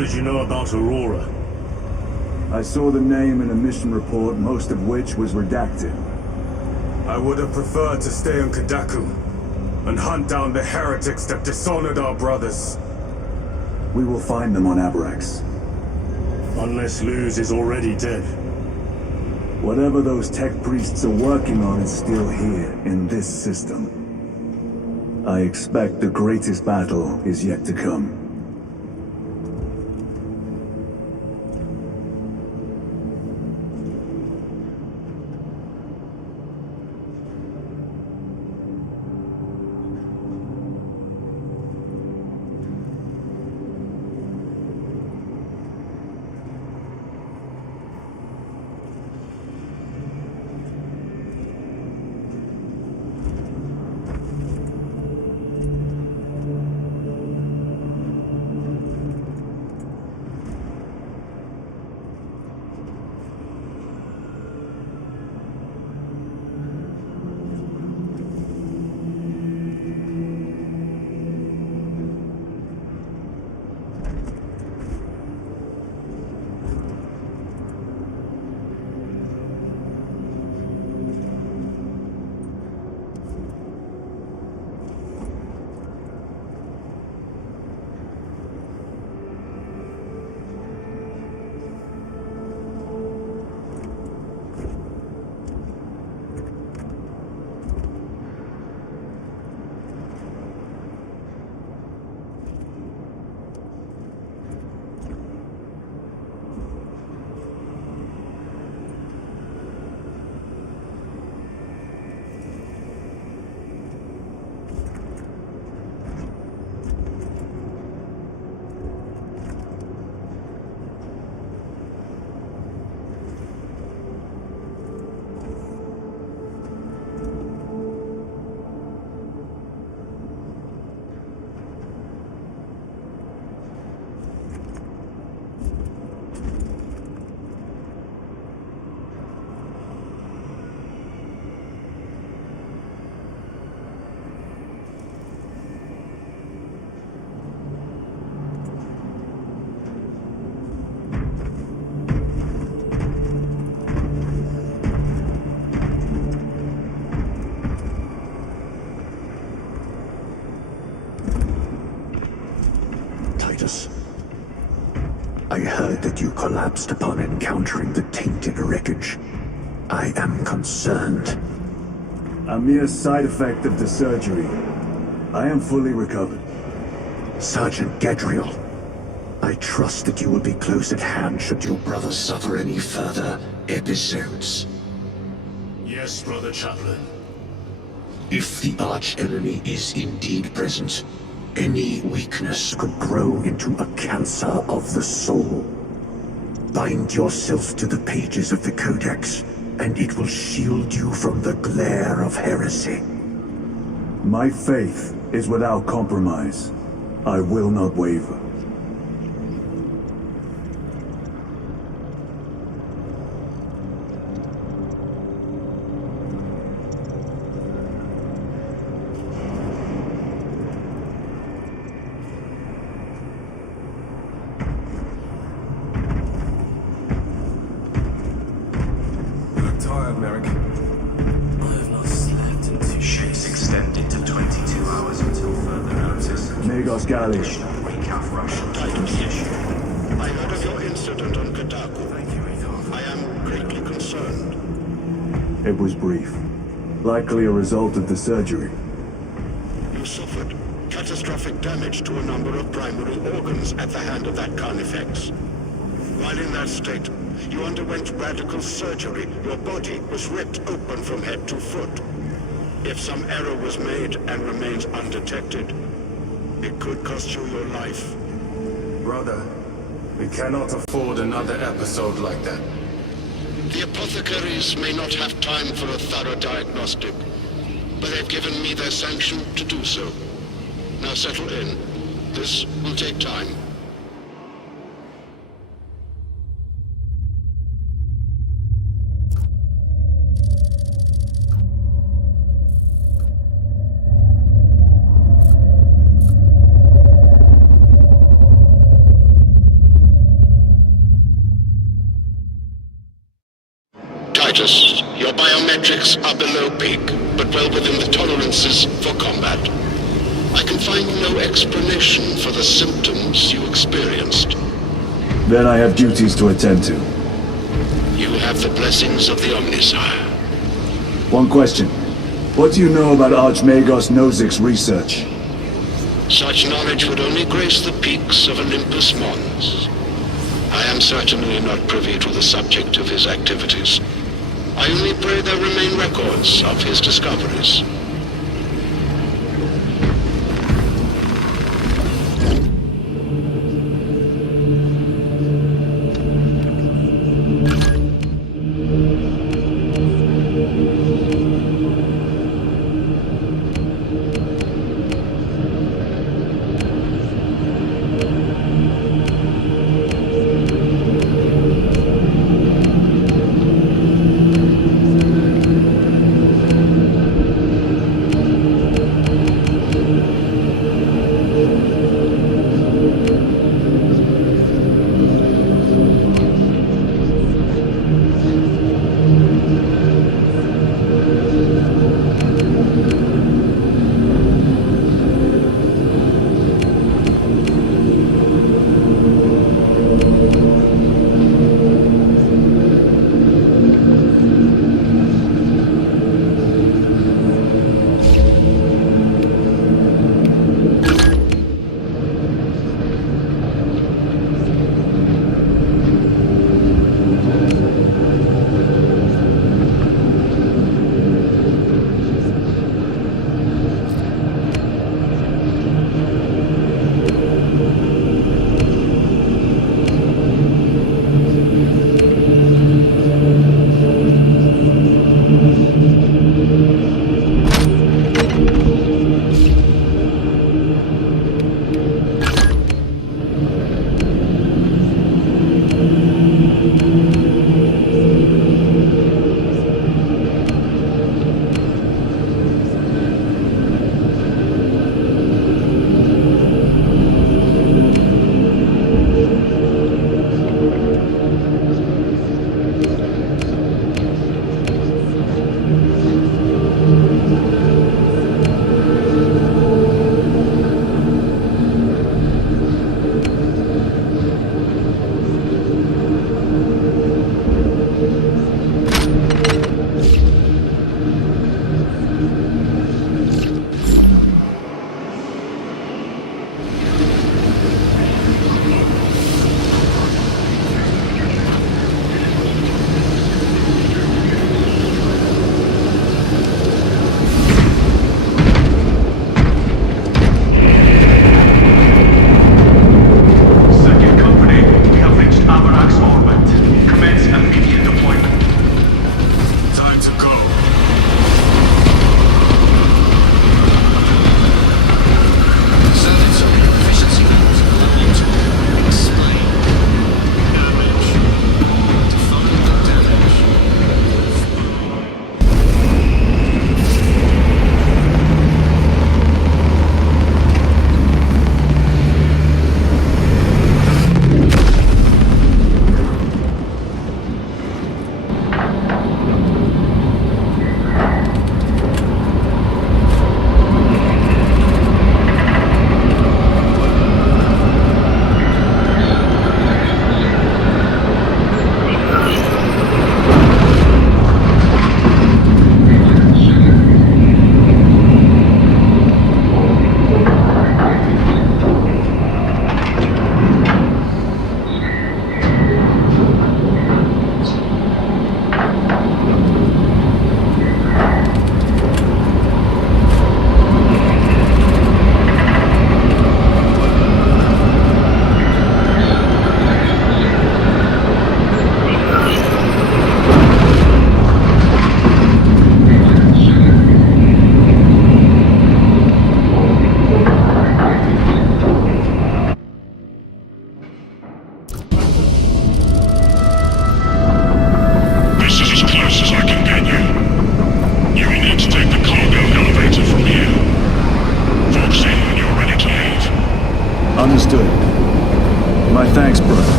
did you know about Aurora? I saw the name in a mission report, most of which was redacted. I would have preferred to stay on Kadaku and hunt down the heretics that dishonored our brothers. We will find them on Abrax. Unless Luz is already dead. Whatever those tech priests are working on is still here, in this system. I expect the greatest battle is yet to come. I heard that you collapsed upon encountering the tainted wreckage. I am concerned. A mere side effect of the surgery. I am fully recovered. Sergeant Gadriel, I trust that you will be close at hand should your brother suffer any further episodes. Yes, Brother Chaplain. If the arch-enemy is indeed present, any weakness could grow into a cancer of the soul. Bind yourself to the pages of the Codex, and it will shield you from the glare of heresy. My faith is without compromise. I will not waver. Galley. I heard of your incident on Kadaku. I am greatly concerned. It was brief. Likely a result of the surgery. You suffered catastrophic damage to a number of primary organs at the hand of that Carnifex. While in that state, you underwent radical surgery. Your body was ripped open from head to foot. If some error was made and remains undetected, it could cost you your life. Brother, we cannot afford another episode like that. The apothecaries may not have time for a thorough diagnostic, but they've given me their sanction to do so. Now settle in. This will take time. heretics are below peak, but well within the tolerances for combat. I can find no explanation for the symptoms you experienced. Then I have duties to attend to. You have the blessings of the Omnisire. One question. What do you know about Archmagos Nozik's research? Such knowledge would only grace the peaks of Olympus Mons. I am certainly not privy to the subject of his activities. I only pray there remain records of his discoveries.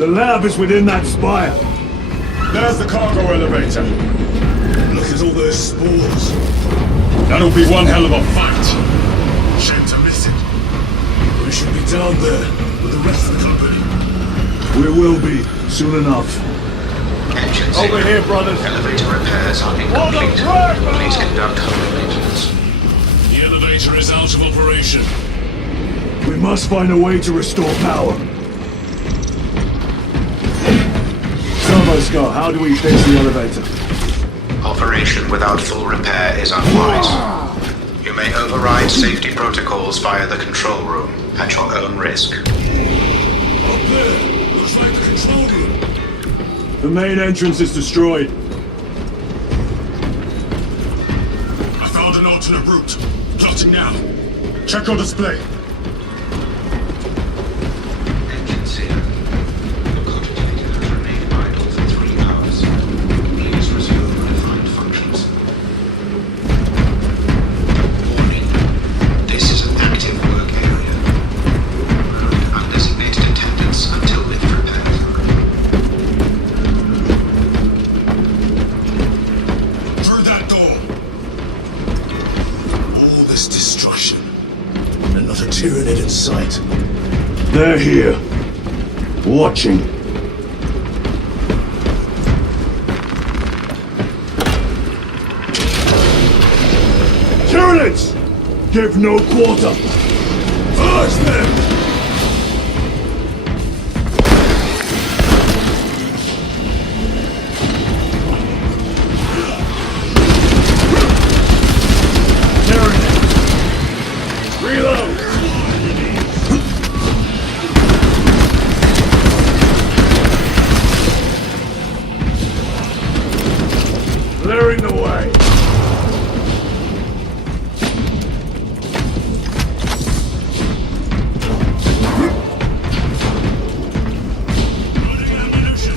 The lab is within that spire. There's the cargo elevator. Look at all those spores. That'll be one hell of a fight. Shame to miss it. We should be down there with the rest of the company. We will be, soon enough. Engine Over zero. here, brothers. Elevator repairs are incomplete. Please conduct home maintenance. The elevator is out of operation. We must find a way to restore power. Servo Scott, how do we fix the elevator? Operation without full repair is unwise. You may override safety protocols via the control room at your own risk. Up there! Looks like the control room. The main entrance is destroyed. I found an alternate route. Plotting now. Check your display. Engine zero. The cogitator has remained idle for 3 hours. Please resume refined functions. Warning. This is an active work area. Undesignated attendance until lift repaired. Through that door. All this destruction. And not a Tyranid in sight. They're here. Watching. Tyranids! Give no quarter! Purge them! Tyranids! Reload! Clearing the way. Loading ammunition.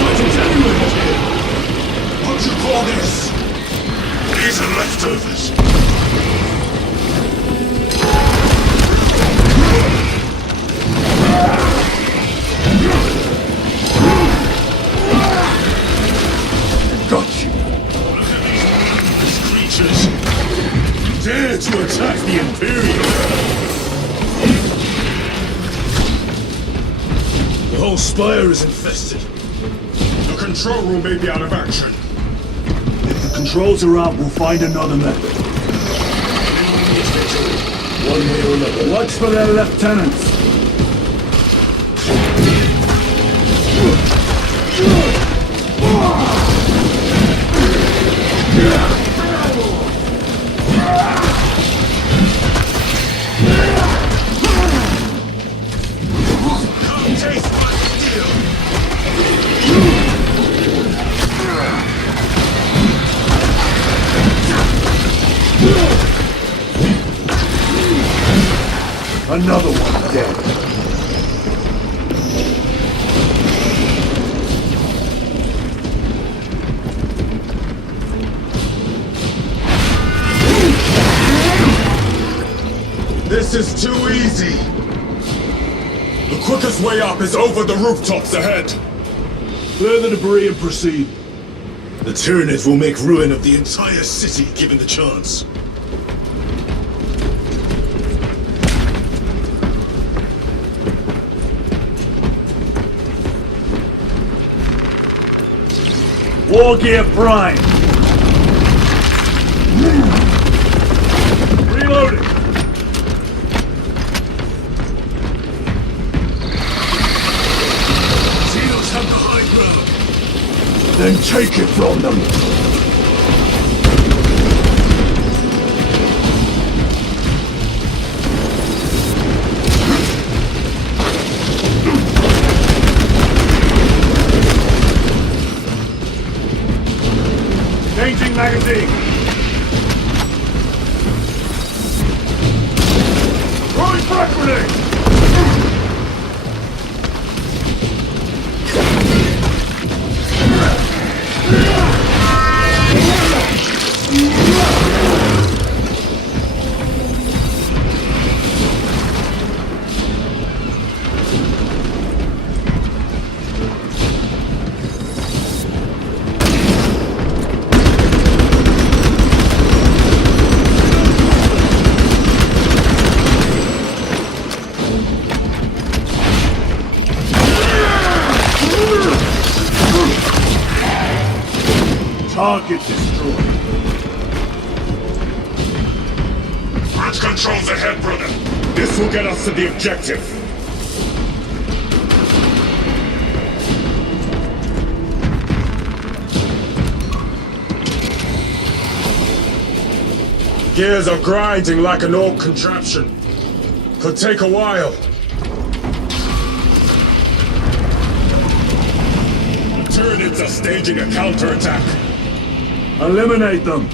Fighters everywhere here. What do you call this? These are leftovers. Got you. These creatures dare to attack the Imperium. The whole spire is infested. The control room may be out of action. If the controls are out, we'll find another method. One way or another. Watch for their lieutenants. Come taste my steel. Another one dead. This is too easy. The quickest way up is over the rooftops ahead. Clear the debris and proceed. The Tyranids will make ruin of the entire city given the chance. War Gear Prime. Reloading. Xenos have the high ground. Then take it from them. Changing magazine. Throwing frag grenade. Target destroyed. Bridge controls ahead, brother. This will get us to the objective. Gears are grinding like an old contraption. Could take a while. Tyranids are staging a counterattack. Eliminate them.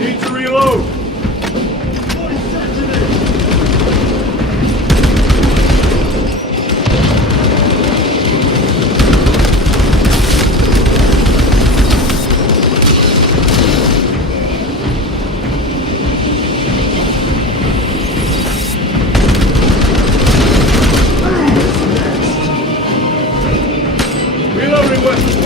Need to reload. Reloading weapons.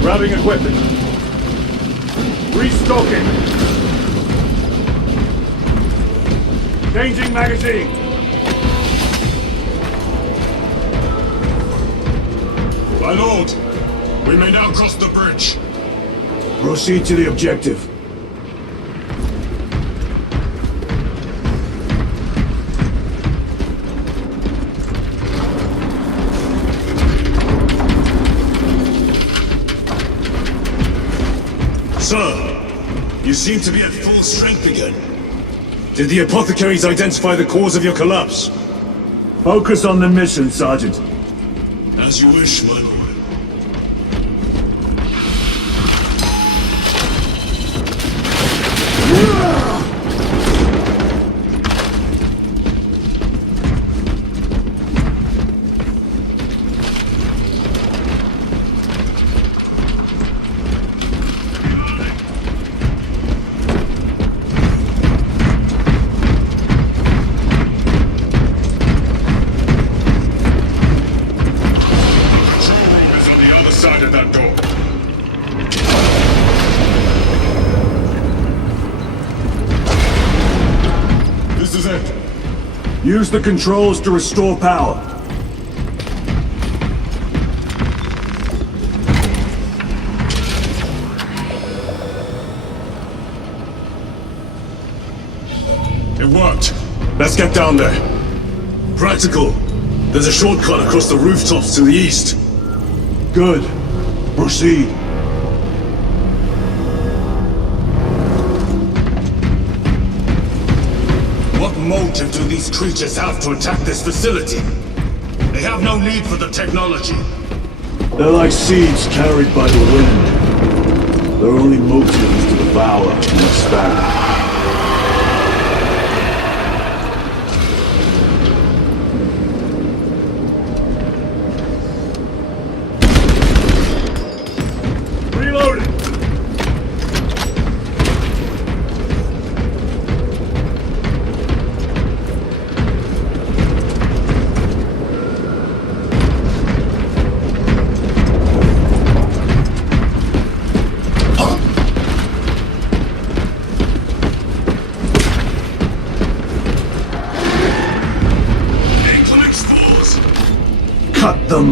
Grabbing equipment. Restocking. Changing magazine. My lord, we may now cross the bridge. Proceed to the objective. Sir, you seem to be at full strength again. Did the apothecaries identify the cause of your collapse? Focus on the mission, Sergeant. As you wish, my lord. Use the controls to restore power. It worked. Let's get down there. Practical. There's a shortcut across the rooftops to the east. Good. Proceed. What motive do these creatures have to attack this facility? They have no need for the technology. They're like seeds carried by the wind. Their only motive is to devour and expand.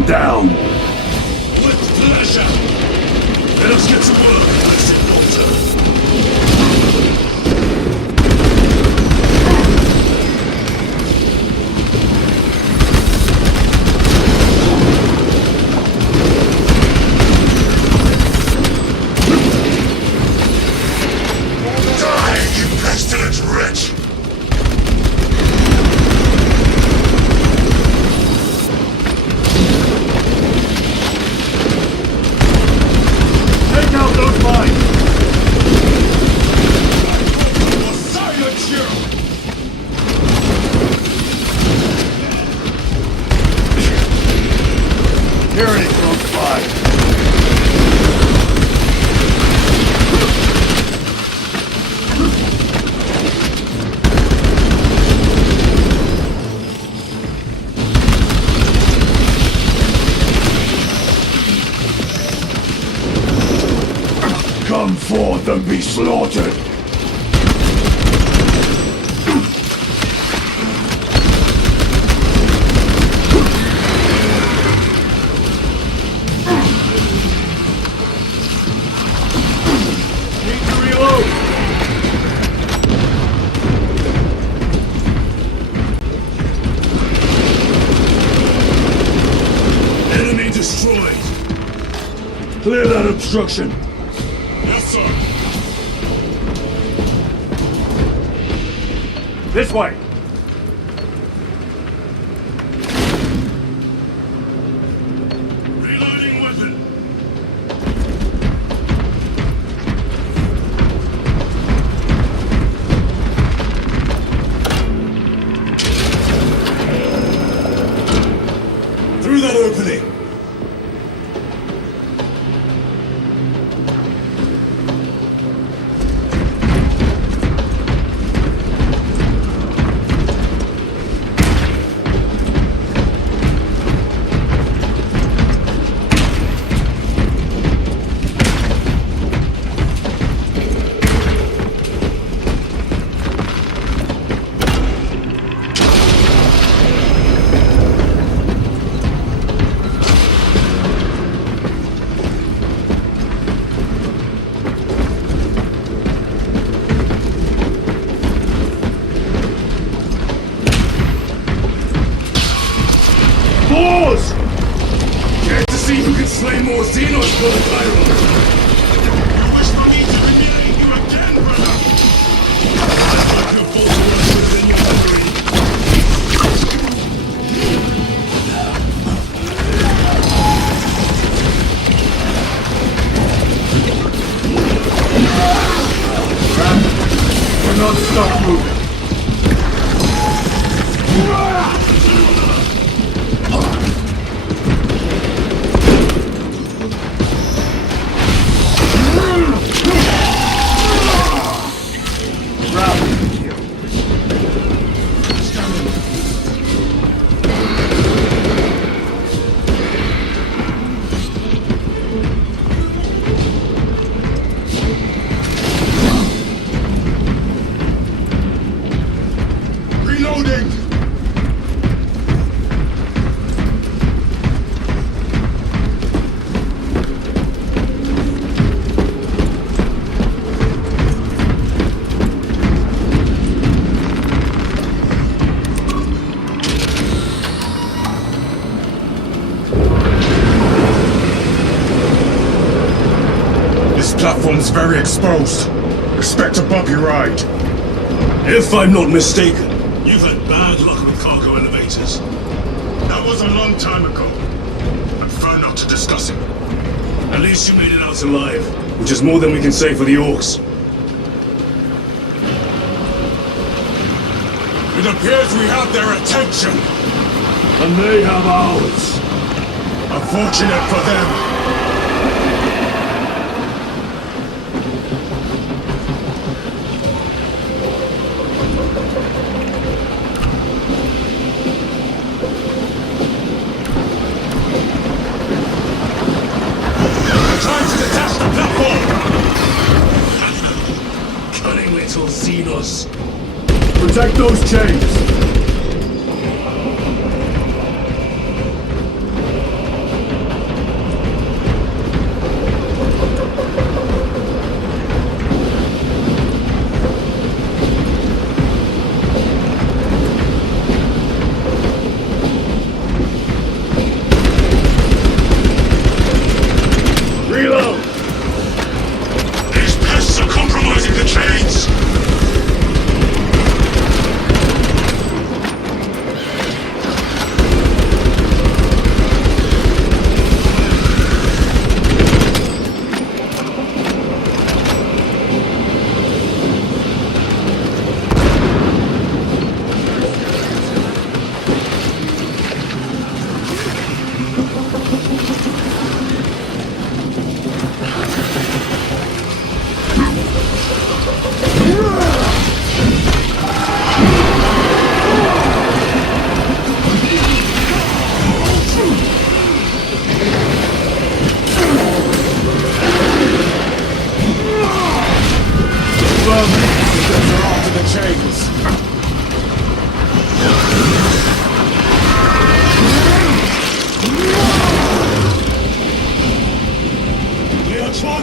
down! With pleasure! Let us get to work, Blessed Walter. Die, you pestilent wretch! Take out those mines! Silence you! Tyranny close by! Come forth and be slaughtered! Need to reload! Enemy destroyed. Clear that obstruction! Yes, sir. This way! Reloading weapon. Through that opening. Pause! Get to see who can slay more Xenos for the Chiron. You wish for me to humiliate you again, brother? I can fall to us within your memory. We're not stuck moving. Reloading! This platform's very exposed. Expect a bumpy ride. If I'm not mistaken, you've had bad luck with cargo elevators. That was a long time ago. I prefer not to discuss it. At least you made it out alive, which is more than we can say for the Orcs. It appears we have their attention. And they have ours. Unfortunate for them. Trying to detach the platform! Cunning little Xenos. Protect those chains.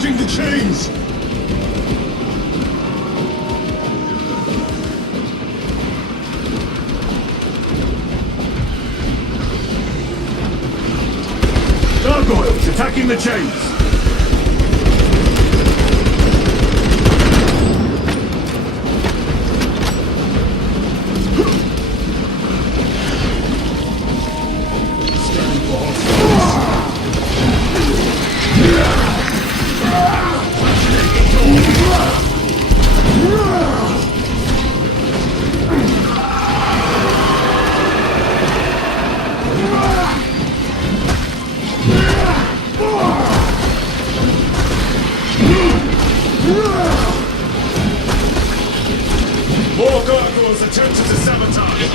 Bombarding the chains! Gargoyles attacking the chains! More gargoyles attempted to sabotage!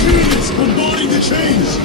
Chains! Bombarding the chains!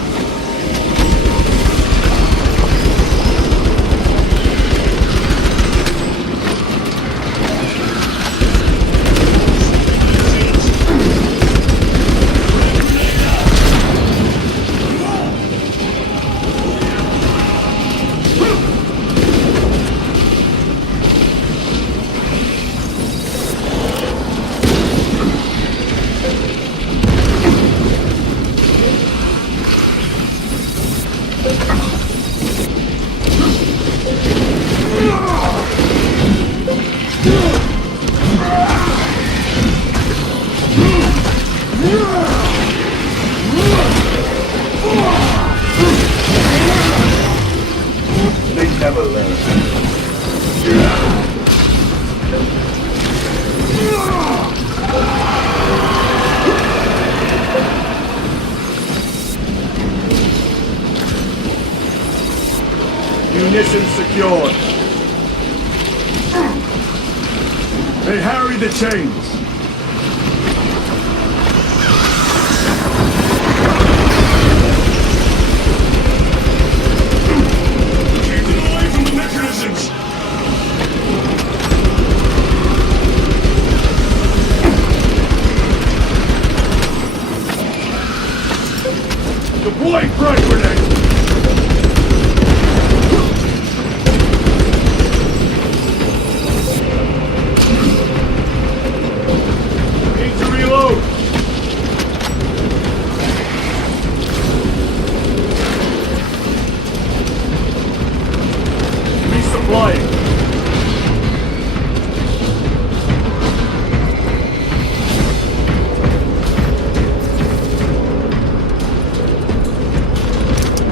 They never learn. Munitions secured. They harry the chains. Keep them away from the mechanisms! Deploying frag grenade. Need to reload. Resupplying.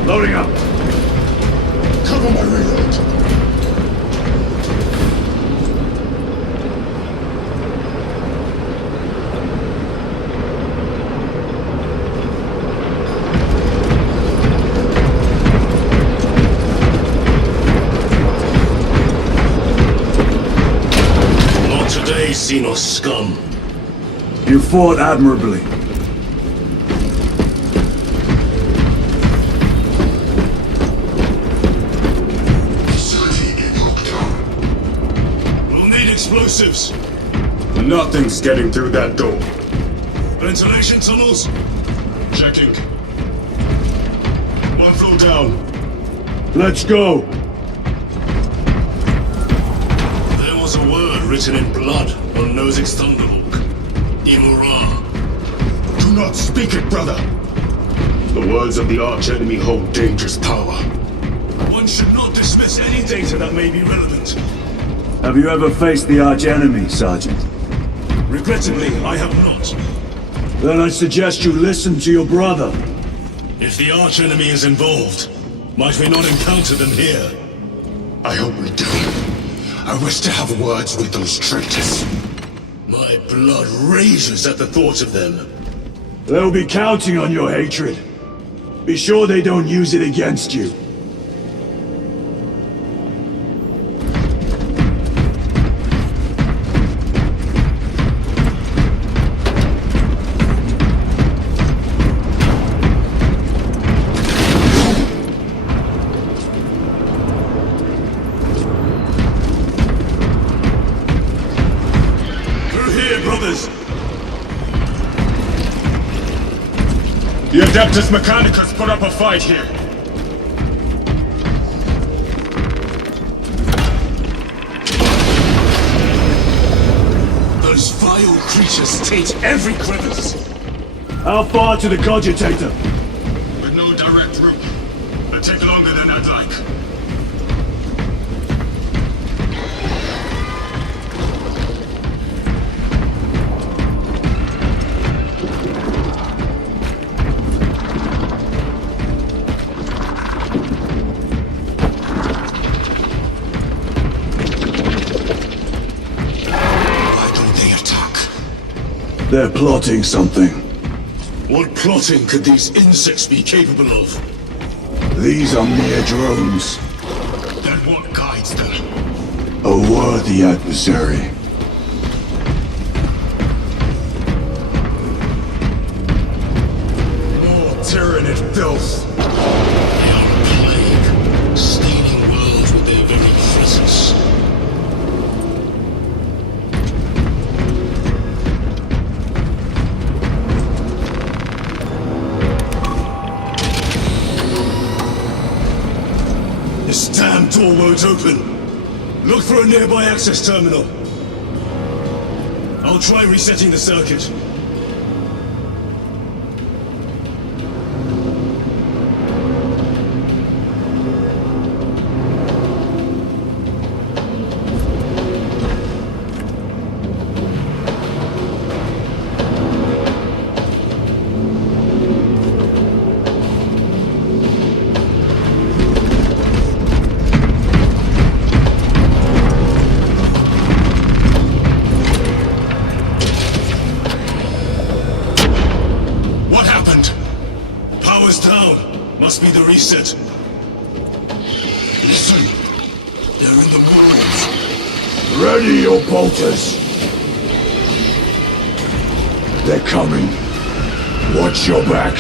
Loading up. Cover my reload! Not today, Xenos scum. You fought admirably. Facility in lockdown. We'll need explosives. Nothing's getting through that door. Ventilation tunnels? Checking. One floor down. Let's go. There was a word written in blood on Nozick's Thunderhawk. Imura. Do not speak it, brother! The words of the archenemy hold dangerous power. One should not dismiss any data that may be relevant. Have you ever faced the arch-enemy, Sergeant? Regrettably, I have not. Then I suggest you listen to your brother. If the archenemy is involved, might we not encounter them here? I hope we do. I wish to have words with those traitors. My blood rages at the thought of them. They'll be counting on your hatred. Be sure they don't use it against you. brothers! The Adeptus Mechanicus put up a fight here. Those vile creatures taint every crevice. How far to the cogitator? With no direct route. It'll take longer than I'd like. Why don't they attack? They're plotting something. What plotting could these insects be capable of? These are mere drones. Then what guides them? A worthy adversary. More tyrannid filth. They are a plague, staining worlds with their very presence. This damn door won't open. Look for a nearby access terminal. I'll try resetting the circuit. Power's down. Must be the reset. Listen. They're in the walls. Ready your bolters. They're coming. Watch your back.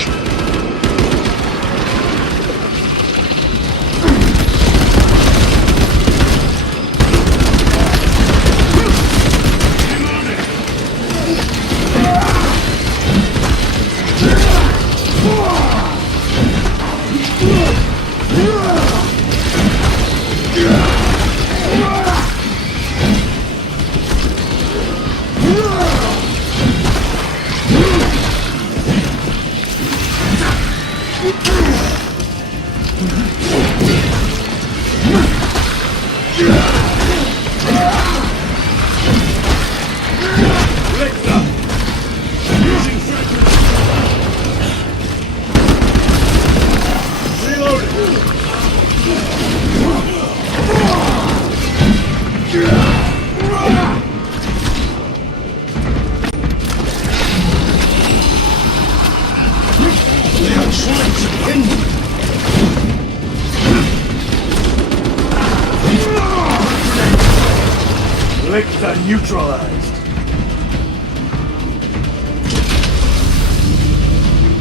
Lictor neutralized.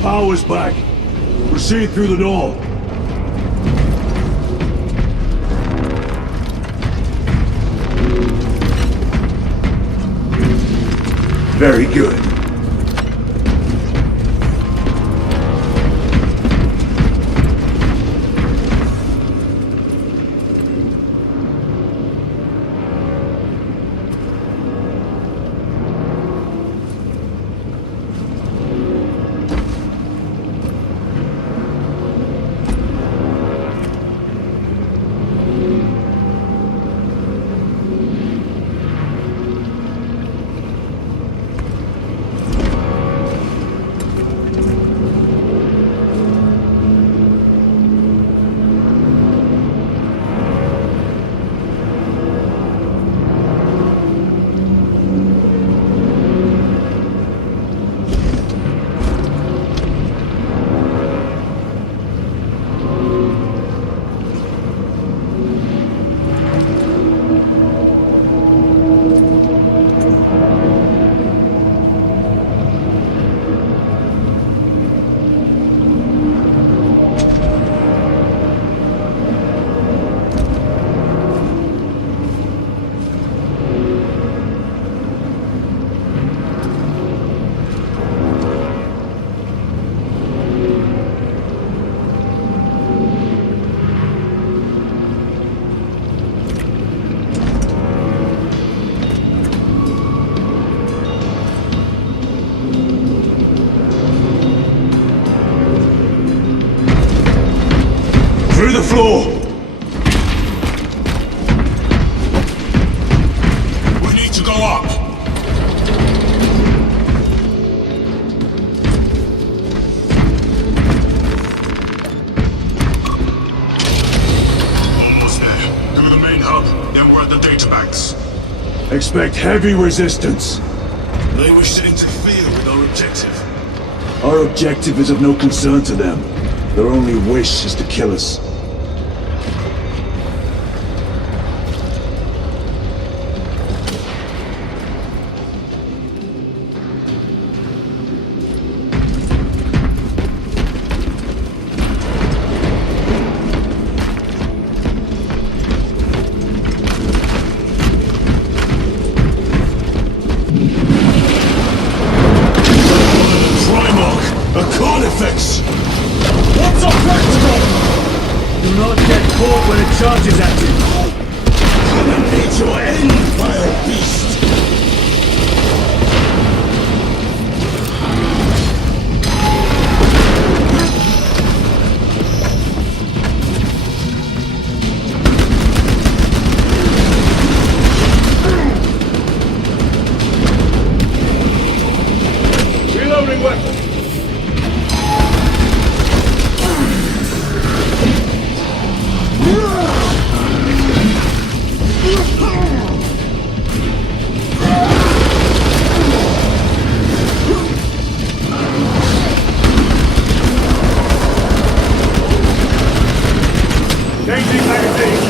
Power's back. Proceed through the door. Very good. floor! We need to go up. Almost there. Go to the main hub, then we're at the databanks. Expect heavy resistance. They wish to interfere with our objective. Our objective is of no concern to them. Their only wish is to kill us. A Carnifex! What's a practical? Do not get caught when it charges at you. It's your end, vile beast! Reloading weapon! Changing magazine.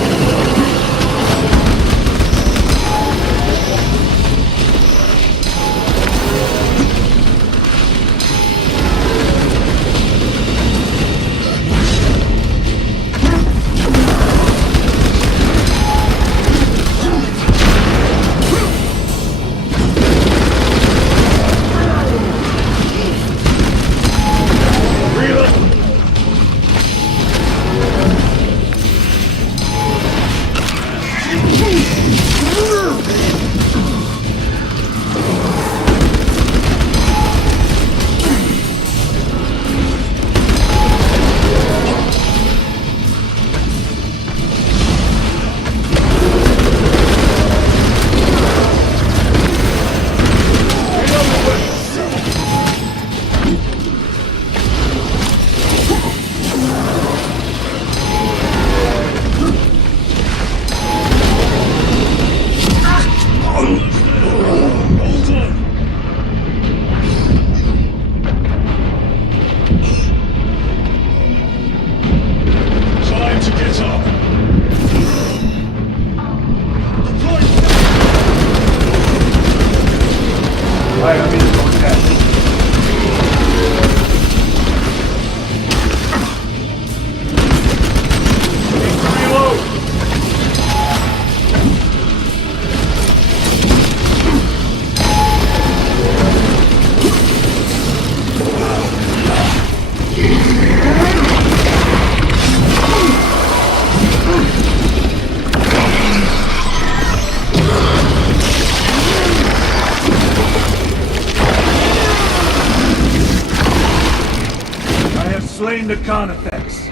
Time to get up! I am in contact. Slain the Carnifex.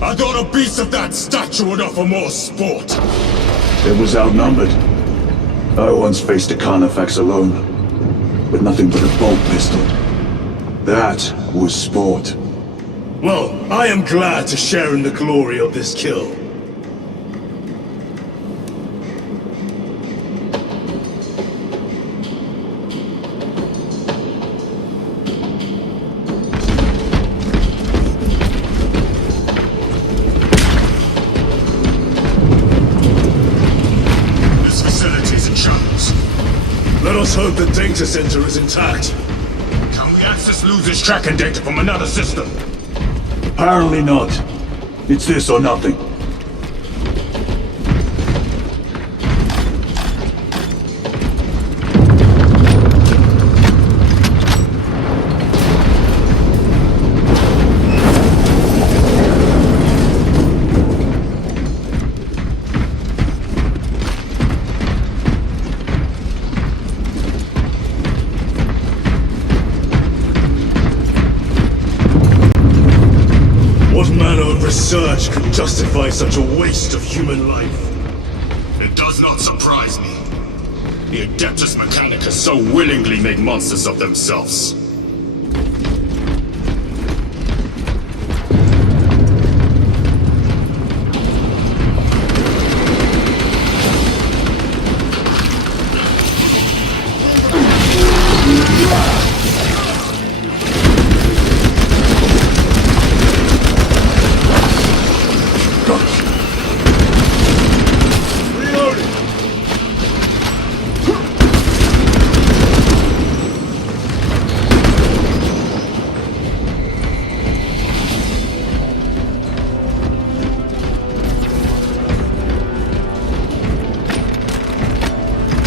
I thought a beast of that stature would offer more sport! It was outnumbered. I once faced a Carnifex alone, with nothing but a bolt pistol. That was sport. Well, I am glad to share in the glory of this kill. Let us hope the data center is intact. Can we access Luz's tracking data from another system? Apparently not. It's this or nothing. is such a waste of human life. It does not surprise me. The Adeptus Mechanicus so willingly make monsters of themselves.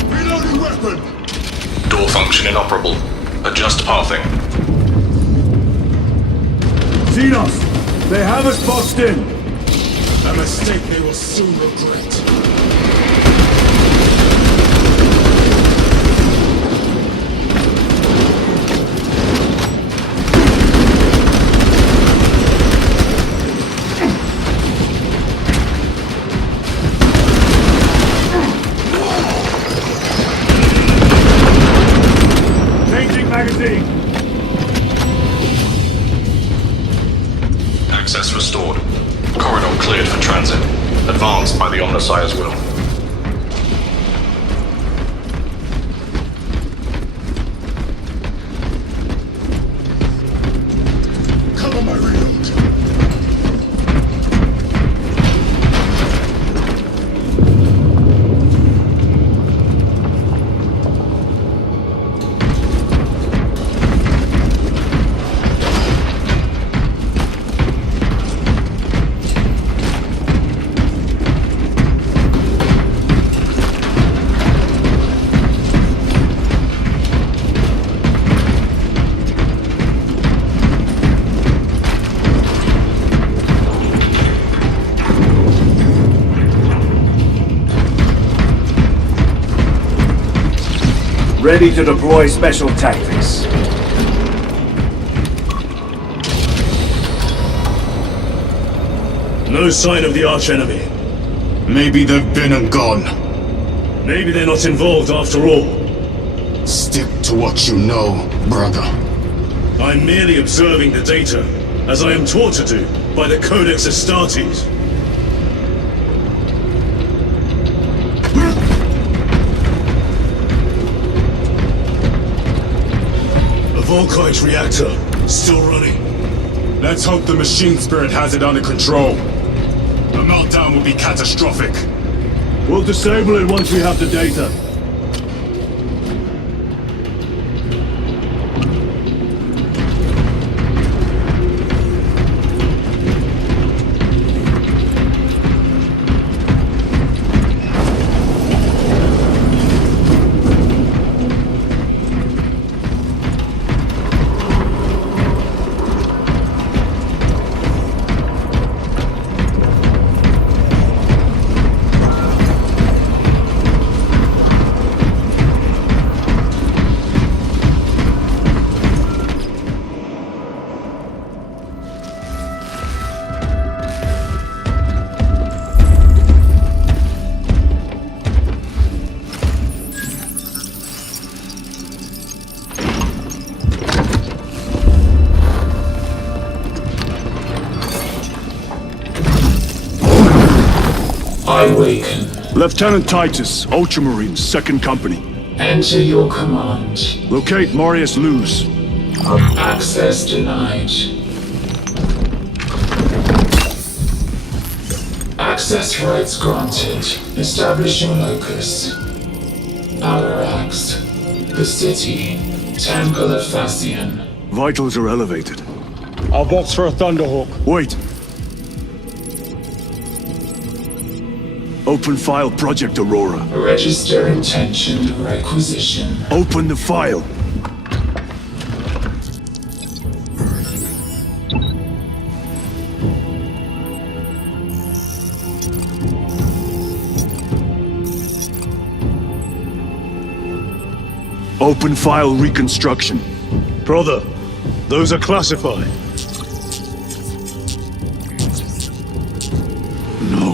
Reloading weapon! Door function inoperable. Adjust pathing. Xenos! They have us boxed in! A mistake they will soon regret. Changing magazine! Access restored. Corridor cleared for transit. Advanced by the Omnissiah's will. Cover my reload! Ready to deploy special tactics. No sign of the archenemy. Maybe they've been and gone. Maybe they're not involved after all. Stick to what you know, brother. I'm merely observing the data, as I am taught to do by the Codex Astartes. A Volkite reactor, still running. Let's hope the machine spirit has it under control. A meltdown would be catastrophic. We'll disable it once we have the data. I awaken. Lieutenant Titus, Ultramarines, 2nd Company. Enter your command. Locate Marius Luz. Access denied. Access rights granted. Establishing locus. Alarax. The city. Tangle of Fascian. Vitals are elevated. I'll box for a Thunderhawk. Wait. Open file Project Aurora. Register intention requisition. Open the file. Open file reconstruction. Brother, those are classified. No.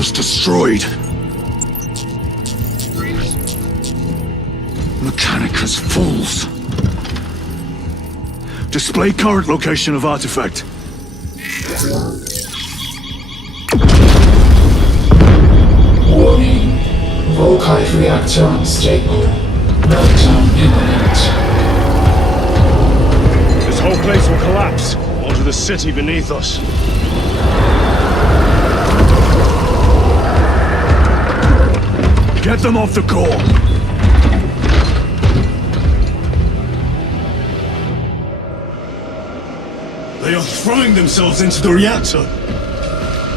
was destroyed. Mechanicus fools. Display current location of artifact. Warning. Volkite reactor unstable. Meltdown imminent. This whole place will collapse onto the city beneath us. Get them off the core. They are throwing themselves into the reactor.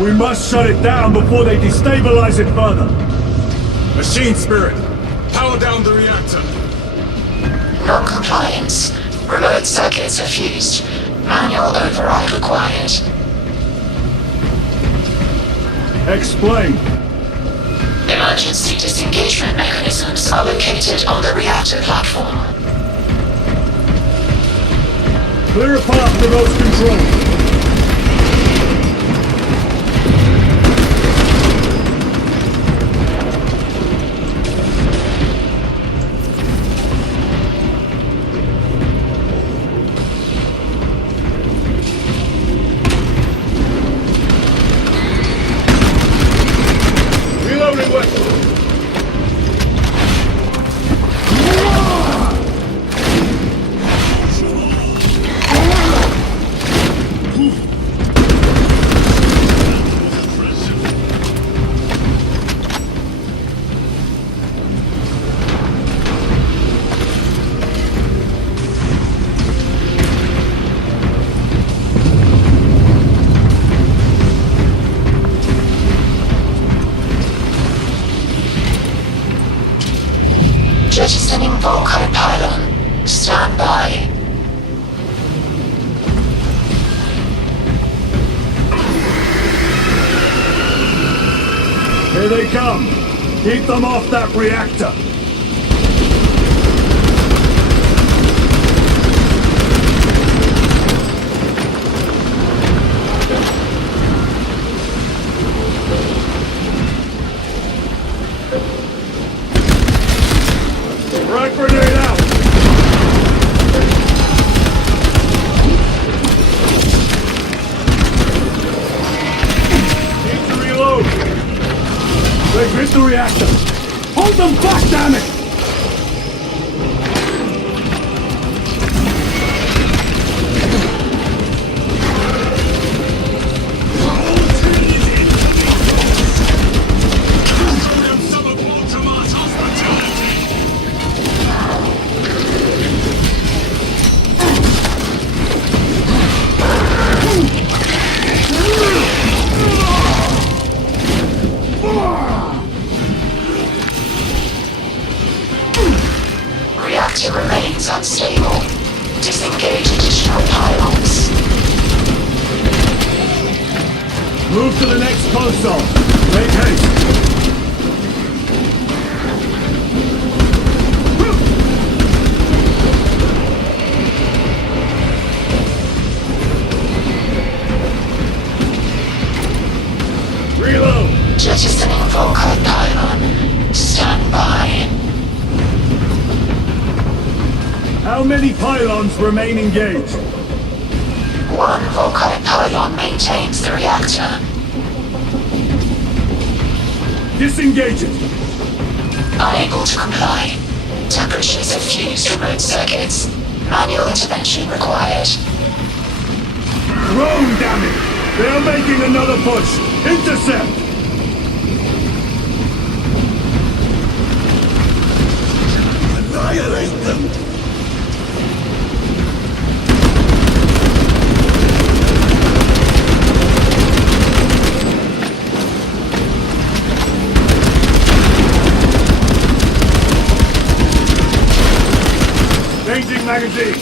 We must shut it down before they destabilize it further. Machine Spirit, power down the reactor. Non-compliance. Remote circuits are fused. Manual override required. Explain. Emergency disengagement mechanisms are located on the reactor platform. Clear a path to those controls. Jettisoning Volkite pylon. Stand by. Here they come. Keep them off that reactor. Frag grenade out! Need to reload! They've hit the reactor! Hold them back, damn it! Reactor remains unstable. Disengage additional pylons. Move to the next console. Make haste. Reload! Jettisoning Volkite pylon. Stand by. How many pylons remain engaged? One Volkite pylon maintains the reactor. Disengage it! Unable to comply. Temperatures have fused remote circuits. Manual intervention required. Drone, damn it! They are making another push! Intercept! Annihilate them! Changing magazine!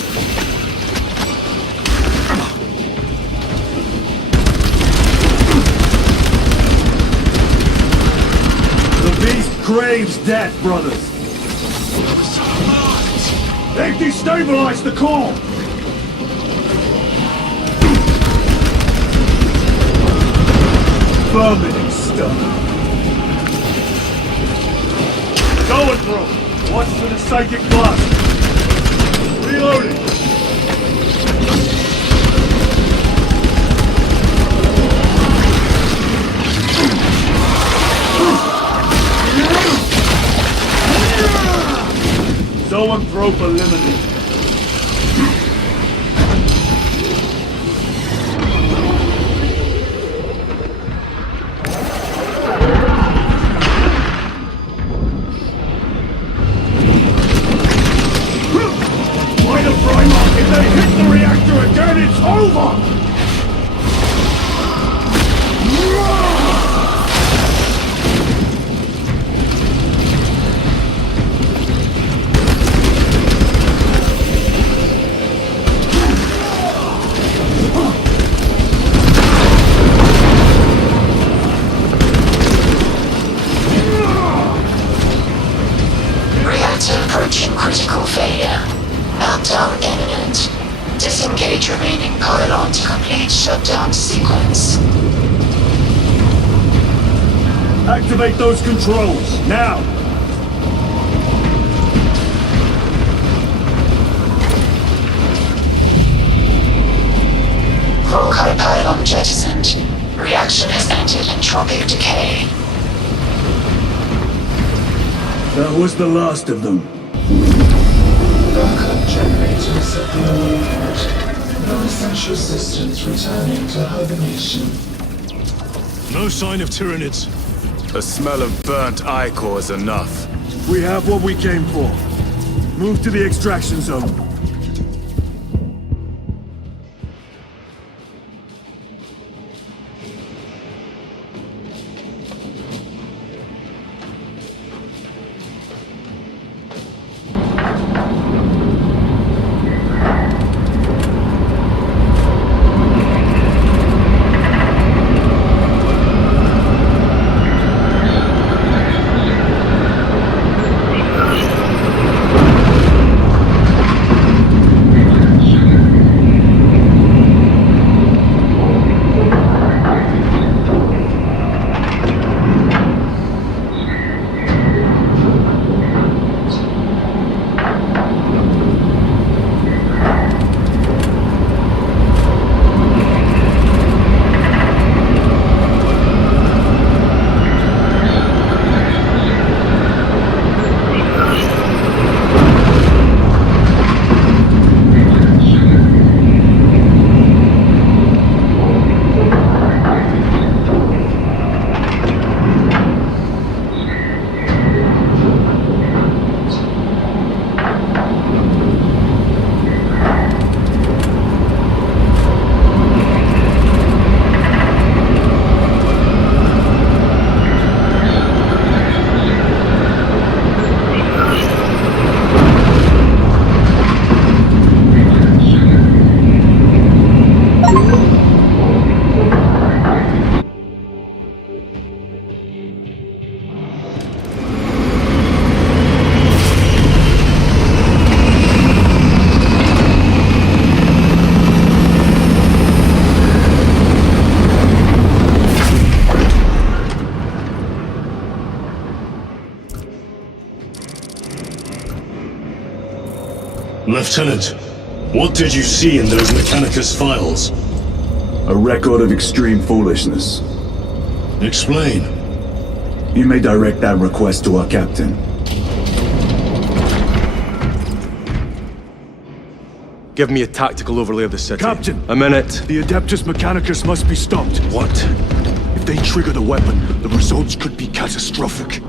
The beast craves death, brothers! They've destabilized the core! Vermin stuff! Going through! Watch for the psychic blast! Reloading! Zoanthrope eliminated. By the Primarch, if they hit the reactor again, it's over! Reactor approaching critical failure. Meltdown imminent. Disengage remaining pylon to complete shutdown sequence. Activate those controls, now! Volkite pylon jettisoned. Reaction has entered entropic decay. That was the last of them. Backup generators at the overport. No essential systems returning to hibernation. No sign of Tyranids. The smell of burnt ichor is enough. We have what we came for. Move to the extraction zone. Lieutenant, what did you see in those Mechanicus files? A record of extreme foolishness. Explain. You may direct that request to our captain. Give me a tactical overlay of the city. Captain! A minute. The Adeptus Mechanicus must be stopped. What? If they trigger the weapon, the results could be catastrophic.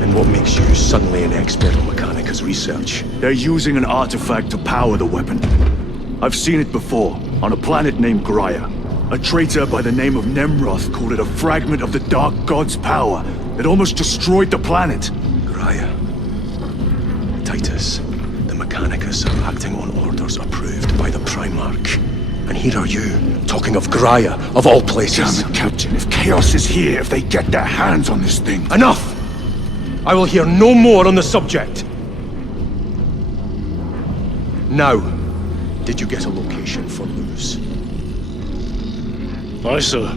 And what makes you suddenly an expert on Mechanicus research? They're using an artifact to power the weapon. I've seen it before, on a planet named Graia. A traitor by the name of Nemroth called it a fragment of the Dark God's power that almost destroyed the planet. Graia. Titus, the Mechanicus are acting on orders approved by the Primarch. And here are you, talking of Graia, of all places. Damn it, Captain, if Chaos is here, if they get their hands on this thing... Enough! I will hear no more on the subject. Now, did you get a location for Luz? Aye, sir.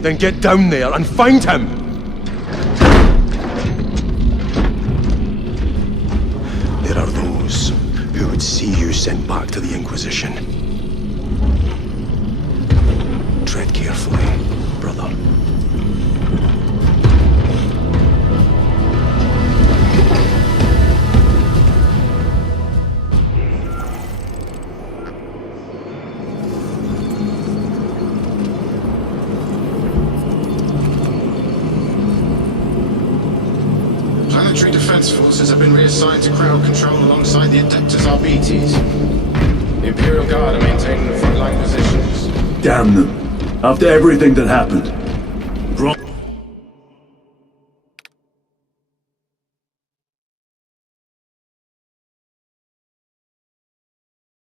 Then get down there and find him! see you sent back to the Inquisition. Tread carefully, brother. Planetary defense forces have been reassigned to crowd control alongside the Adeptus Arbites. The Imperial Guard are maintaining the frontline positions. Damn them. After everything that happened,